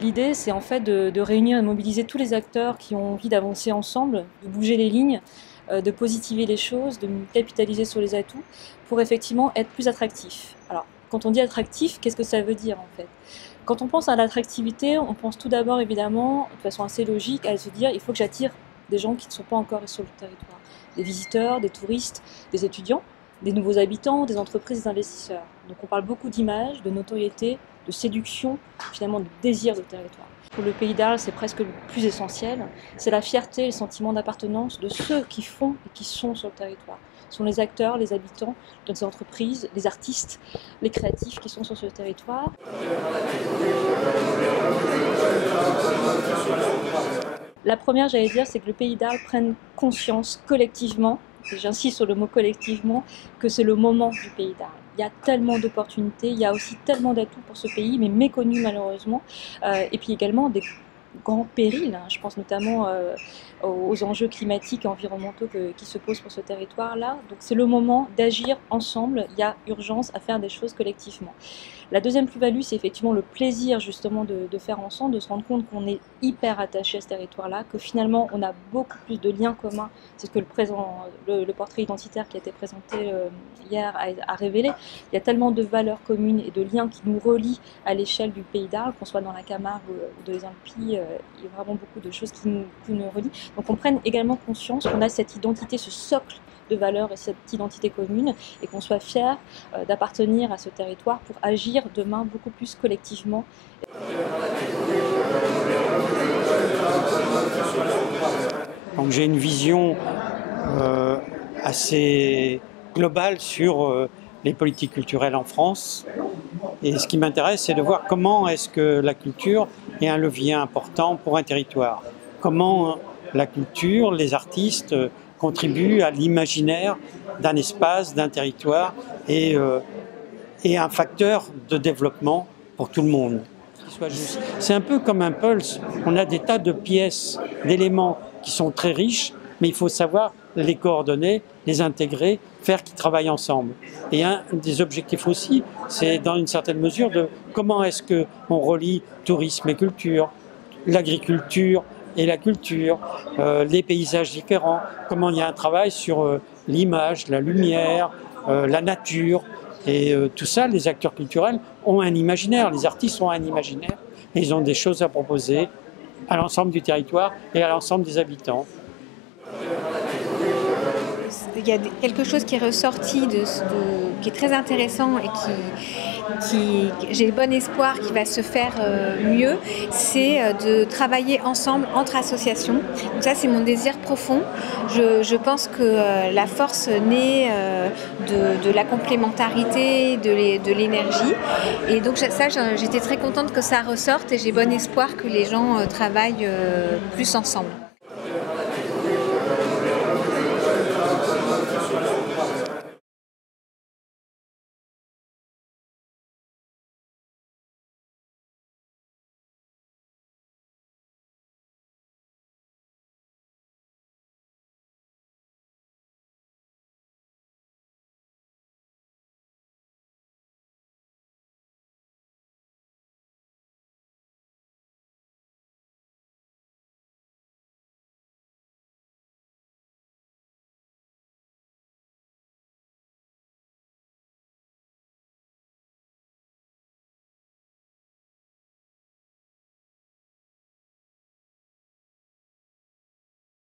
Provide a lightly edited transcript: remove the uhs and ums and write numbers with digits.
L'idée, c'est en fait de réunir et de mobiliser tous les acteurs qui ont envie d'avancer ensemble, de bouger les lignes, de positiver les choses, de capitaliser sur les atouts pour effectivement être plus attractif. Alors, quand on dit attractif, qu'est-ce que ça veut dire en fait? Quand on pense à l'attractivité, on pense tout d'abord évidemment, de façon assez logique, à se dire il faut que j'attire des gens qui ne sont pas encore sur le territoire. Des visiteurs, des touristes, des étudiants, des nouveaux habitants, des entreprises, des investisseurs. Donc on parle beaucoup d'image, de notoriété, de séduction, finalement de désir de territoire. Pour le Pays d'Arles, c'est presque le plus essentiel. C'est la fierté et le sentiment d'appartenance de ceux qui font et qui sont sur le territoire. Ce sont les acteurs, les habitants, les entreprises, les artistes, les créatifs qui sont sur ce territoire. La première, j'allais dire, c'est que le Pays d'Arles prenne conscience collectivement, et j'insiste sur le mot collectivement, que c'est le moment du Pays d'Arles. Il y a tellement d'opportunités, il y a aussi tellement d'atouts pour ce pays, mais méconnus malheureusement, et puis également des grands périls. Je pense notamment aux enjeux climatiques et environnementaux qui se posent pour ce territoire-là. Donc c'est le moment d'agir ensemble, il y a urgence à faire des choses collectivement. La deuxième plus-value, c'est effectivement le plaisir justement de faire ensemble, de se rendre compte qu'on est hyper attaché à ce territoire-là, que finalement on a beaucoup plus de liens communs. C'est ce que le portrait identitaire qui a été présenté hier a révélé. Il y a tellement de valeurs communes et de liens qui nous relient à l'échelle du Pays d'Arles, qu'on soit dans la Camargue ou dans les Alpilles, il y a vraiment beaucoup de choses qui nous relient. Donc on prenne également conscience qu'on a cette identité, ce socle de valeurs et cette identité commune, et qu'on soit fiers d'appartenir à ce territoire pour agir demain beaucoup plus collectivement. Donc j'ai une vision assez globale sur les politiques culturelles en France. Et ce qui m'intéresse, c'est de voir comment est-ce que la culture est un levier important pour un territoire. Comment la culture, les artistes contribuent à l'imaginaire d'un espace, d'un territoire et un facteur de développement pour tout le monde. C'est un peu comme un pulse. On a des tas de pièces, d'éléments qui sont très riches, mais il faut savoir les coordonner, les intégrer, faire qu'ils travaillent ensemble. Et un des objectifs aussi, c'est dans une certaine mesure de comment est-ce qu'on relie tourisme et culture, l'agriculture et la culture, les paysages différents, comment il y a un travail sur l'image, la lumière, la nature. Et tout ça, les acteurs culturels ont un imaginaire, les artistes ont un imaginaire, et ils ont des choses à proposer à l'ensemble du territoire et à l'ensemble des habitants. Il y a quelque chose qui est ressorti, qui est très intéressant et qui j'ai bon espoir qui va se faire mieux, c'est de travailler ensemble entre associations. Donc ça, c'est mon désir profond. Je pense que la force naît de la complémentarité, de l'énergie. Et donc ça, j'étais très contente que ça ressorte et j'ai bon espoir que les gens travaillent plus ensemble.